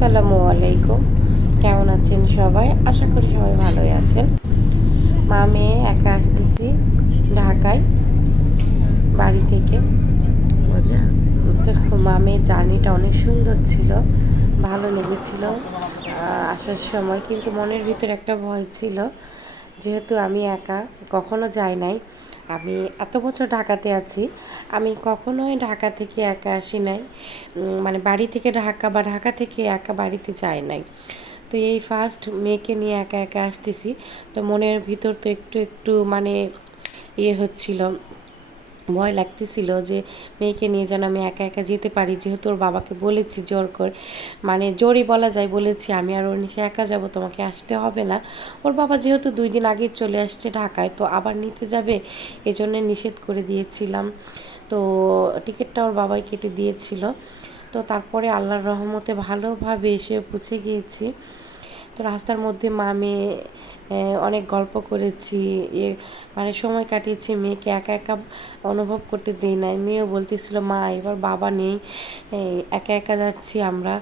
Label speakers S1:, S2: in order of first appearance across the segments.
S1: আসসালামু আলাইকুম। কেমন আছেন সবাই? আশা করি সবাই ভালোই আছেন। মা মেয়ে একা আসতেছি ঢাকায়। বাড়ি থেকে। মা মেয়ের জার্নিটা অনেক সুন্দর ছিল, ভালো লেগেছিল। আসার সময় কিন্তু মনের ভিতরে একটা ভয় ছিল। যেহেতু আমি একা, কখনো যাই নাই। আমি এত বছর ঢাকাতে আছি, আমি কখনোই ঢাকা থেকে একা আসি নাই। মানে বাড়ি থেকে ঢাকা বা ঢাকা থেকে একা বাড়িতে যাই নাই। তো এই ফার্স্ট মেয়েকে নিয়ে একা একা আসতেছি, তো মনের ভিতর তো একটু একটু মানে ইয়ে হচ্ছিল। ভয় লাগতেছিল যে মেয়েকে নিয়ে যেন আমি একা একা যেতে পারি। যেহেতু ওর বাবাকে বলেছি জোর করে মানে জোরই বলা যায় বলেছি আমি আর ওর নিচে একা যাব, তোমাকে আসতে হবে না। ওর বাবা যেহেতু দুই দিন আগে চলে আসছে ঢাকায়, তো আবার নিতে যাবে এজন্য নিষেধ করে দিয়েছিলাম। তো টিকিটটা ওর বাবাই কেটে দিয়েছিল। তো তারপরে আল্লাহর রহমতে ভালোভাবে এসে পৌঁছে গিয়েছি। তো রাস্তার মধ্যে মা মেয়ে অনেক গল্প করেছি এ মানে সময় কাটিয়েছি মেয়েকে একা একা অনুভব করতে দিই নাই। মেয়েও বলতেছিল মা এবার বাবা নেই এই একা একা যাচ্ছি আমরা।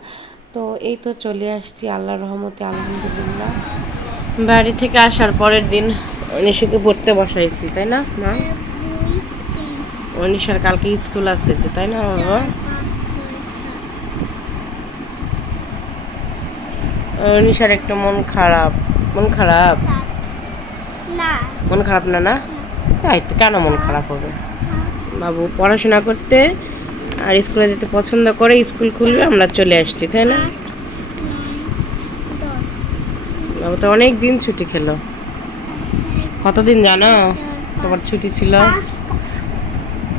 S1: তো এই তো চলে আসছি আল্লাহর রহমতে আলহামদুলিল্লাহ। বাড়ি থেকে আসার পরের দিন নিশুকে পড়তে বসাইছি তাই না মা? অনিশার কালকে স্কুল আছে যে তাই না বাবা? অনিশার একটু মন খারাপ। মন খারাপ?
S2: না।
S1: মন খারাপ না না? তাই তো কেন মন খারাপ হবে? বাবু পড়াশোনা করতে আর স্কুলে যেতে পছন্দ করে স্কুল খুলবে আমরা চলে আসছি তাই না? বাবু তো অনেক দিন ছুটি খেলো। কতদিন জানো? তোমার ছুটি ছিল?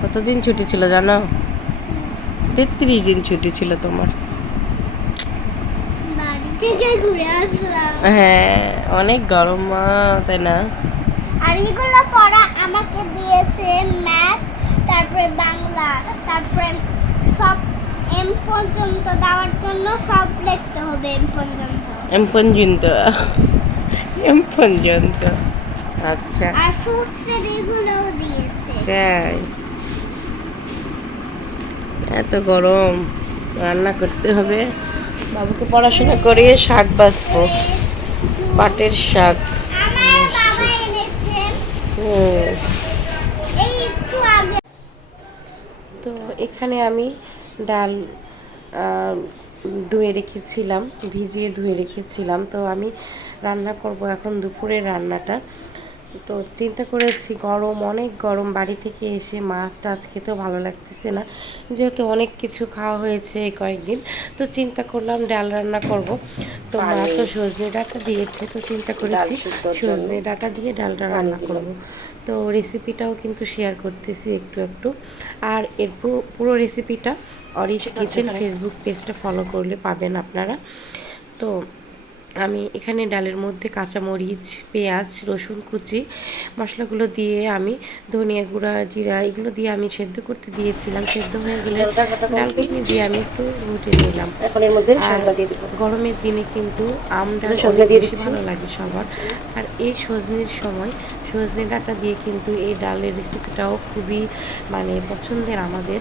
S1: কতদিন ছুটি ছিল জানো? তেত্রিশ দিন ছুটি ছিল তোমার।
S2: থেকে ঘুরে আসলাম।
S1: হ্যাঁ অনেক গরম মা তাই না?
S2: আর এগুলো পড়া আমাকে দিয়েছে ম্যাথ তারপরে বাংলা তারপরে সব এম পর্যন্ত দেওয়ার জন্য সব লিখতে হবে এম পর্যন্ত।
S1: এম পর্যন্ত? এম পর্যন্ত? আচ্ছা।
S2: আর ফ্রুটসের এগুলোও দিয়েছে।
S1: তাই? এত গরম রান্না করতে হবে। বাবুকে পড়াশোনা করিয়ে শাক বাঁচবো। পাটের শাক তো এখানে আমি ডাল ধুয়ে রেখেছিলাম ভিজিয়ে ধুয়ে রেখেছিলাম। তো আমি রান্না করব এখন দুপুরের রান্নাটা। তো চিন্তা করেছি গরম অনেক গরম বাড়ি থেকে এসে মাছ টাছ খেতেও ভালো লাগতেছে না। যেহেতু অনেক কিছু খাওয়া হয়েছে এই কয়েকদিন তো চিন্তা করলাম ডাল রান্না করব। তো মা তো সজনে ডাটা দিয়েছে তো চিন্তা করেছি সজনে ডাটা দিয়ে ডালটা রান্না করব। তো রেসিপিটাও কিন্তু শেয়ার করতেছি একটু একটু। আর এর পুরো পুরো রেসিপিটা অরিশ কিচেন ফেসবুক পেজটা ফলো করলে পাবেন আপনারা। তো আমি এখানে ডালের মধ্যে কাঁচামরিচ পেঁয়াজ রসুন কুচি মশলাগুলো দিয়ে আমি ধনিয়া গুঁড়া জিরা এগুলো দিয়ে আমি সেদ্ধ করতে দিয়েছিলাম। সেদ্ধ হয়ে গেলে ডালগুলো দিয়ে আমি একটু রুটি নিলাম। গরমের দিনে কিন্তু আমটা
S3: সজনে
S1: অনেক
S3: দিয়ে
S1: বেশি ভালো লাগে সবার। আর এই সজনের সময় সজনে ডাঁটা দিয়ে কিন্তু এই ডালের রেসিপিটাও খুবই মানে পছন্দের আমাদের।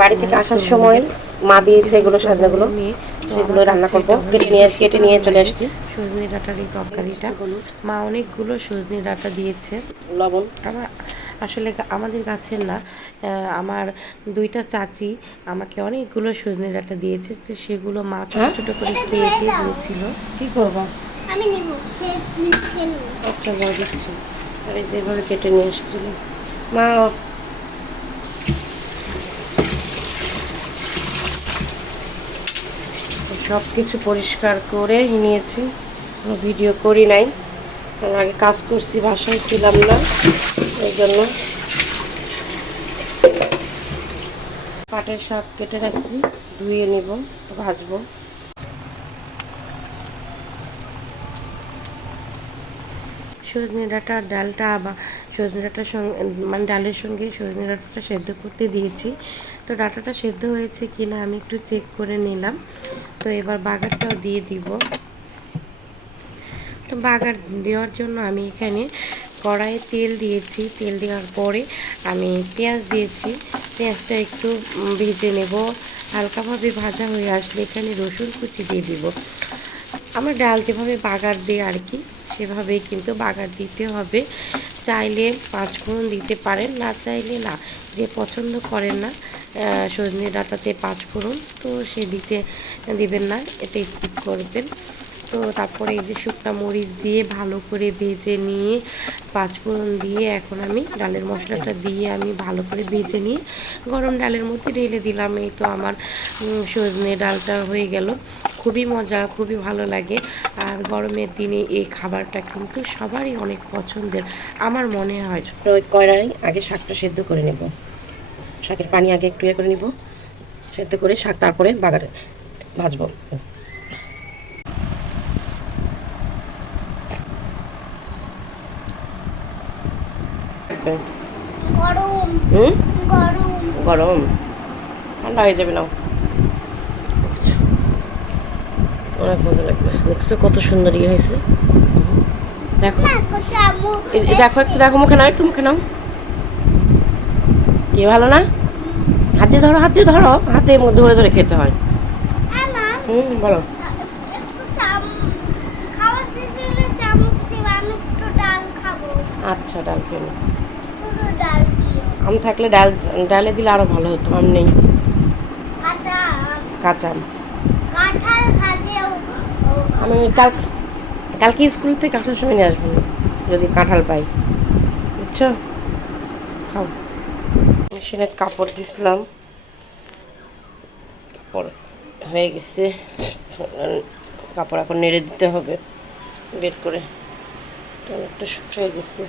S3: বাড়ি থেকে আসার সময় মা দিয়েছে এগুলো সাজনাগুলো সেগুলো রান্না করব। কেটে নিয়ে কেটে নিয়ে চলে। আসছি।
S1: সজনে ডাঁটার এই তরকারিটা। মা অনেকগুলো সজনে ডাঁটা দিয়েছে।
S3: লবণ।
S1: আমার আসলে আমাদের গাছের না আমার দুইটা চাচি আমাকে অনেকগুলো সজনে ডাঁটা দিয়েছে তো সেগুলো মা ছোট
S3: হ্যাঁ?
S1: ছোট করে কেটে দিয়েছিল। কি করব?
S2: আমি
S1: আচ্ছা দিচ্ছি। আর এই যেভাবে কেটে নিয়ে এসেছিল মা সব কিছু পরিষ্কার করে নিয়েছি। কোনো ভিডিও করি নাই। আগে কাজ করছি, বাসায় ছিলাম না। ওই জন্য পাটের শাক কেটে রাখছি, ধুয়ে নেব, ভাজবো। সজনে ডাঁটার ডালটা বা সজনে ডাঁটার সঙ্গে মানে ডালের সঙ্গে সজনে ডাঁটাটা সেদ্ধ করতে দিয়েছি। তো ডাঁটাটা সেদ্ধ হয়েছে কি না আমি একটু চেক করে নিলাম। তো এবার বাগারটাও দিয়ে দিব। তো বাগার দেওয়ার জন্য আমি এখানে কড়াইয়ে তেল দিয়েছি। তেল দেওয়ার পরে আমি পেঁয়াজ দিয়েছি। পেঁয়াজটা একটু ভেজে নেব। হালকাভাবে ভাজা হয়ে আসলে এখানে রসুন কুচি দিয়ে দিব। আমরা ডাল যেভাবে বাগার দিই আর কি সেভাবেই কিন্তু বাগার দিতে হবে। চাইলে পাঁচ ফোড়ন দিতে পারেন, না চাইলে না। যে পছন্দ করেন না সজনে ডাঁটাতে পাঁচফোড়ন তো সে দিতে দিবেন না এটা স্কিপ করবেন। তো তারপরে এই যে শুকনো মরিচ দিয়ে ভালো করে ভেজে নিয়ে, পাঁচফোড়ন দিয়ে এখন আমি ডালের মশলাটা দিয়ে আমি ভালো করে ভেজে নিয়ে গরম ডালের মধ্যে ঢেলে দিলাম। এই তো আমার সজনে ডালটা হয়ে গেল। খুবই মজা, খুবই ভালো লাগে। আর গরমের দিনে এই খাবারটা কিন্তু সবারই অনেক পছন্দের। আমার মনে হয়
S3: কয়রাই আগে শাকটা সেদ্ধ করে নেব। শাকের পানি আগে একটু ইয়ে করে নিব। সেদ্ধ করে শাক তারপরে বাগারে ভাজবো।
S2: গরম।
S3: হুম?
S2: গরম।
S3: গরম? ঠান্ডা হয়ে যাবে না অনেক মজা লাগবে। দেখছ কত সুন্দর ইয়ে হয়েছে? দেখো। এই দেখো একটু দেখো মুখে নাও একটু মুখে নাও। কি ভালো না? হাত দিয়ে ধরো হাত দিয়ে ধরো। হাতে মধ্যে ধরে ধরে খেতে হয়। হুম বলো। আচ্ছা ডাল খেয়ে আম থাকলে ডাল ডালে দিলে আরও ভালো হতো আম নেই।
S2: কাঁচা আম,
S3: কাঁচা আম। কাল কালকে স্কুল থেকে আসার সময় নিয়ে আসব যদি কাঁঠাল পাই। বুঝছ? খাও। মেশিনে কাপড় দিছিলাম। কাপড়। হয়ে গেছে। কাপড় এখন নেড়ে দিতে হবে বের করে। এটা অনেকটা শুকিয়ে গেছে।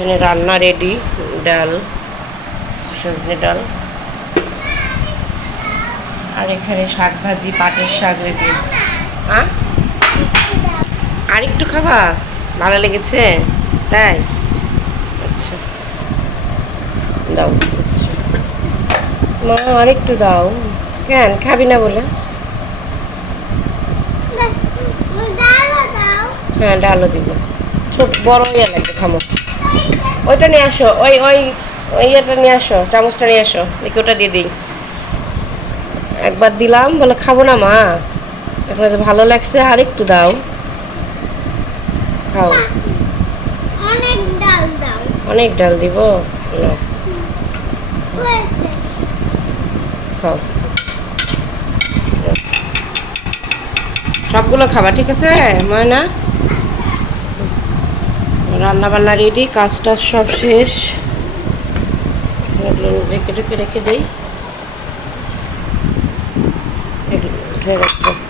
S3: এখানে রান্না রেডি ডাল সজনে ডাল। আর এখানে শাক ভাজি পাটের শাক রেডি হ্যাঁ আর একটু খাবা? ভালো লেগেছে? তাই? আচ্ছা। দাও আচ্ছা। মা আর একটু দাও। কেন? খাবি না বলে? হ্যাঁ ডালও দিব। ছোট বড় ইয়ে লাগবে খামো। ওইটা নিয়ে আসো ওই ওই ওই ইয়েটা নিয়ে আসো চামচটা নিয়ে আসো দেখি ওটা দিয়ে দিই। একবার দিলাম বলে খাব না মা। এখন ভালো লাগছে আর একটু দাও। খাও।
S2: অনেক ডাল দাও।
S3: অনেক ডাল দিব? খাও। সবগুলো খাবা ঠিক আছে? ময়না? রান্না বান্না রেডি কাজ টাজ সব শেষ। রেখে রেখে রেখে দিই। উঠে রাখব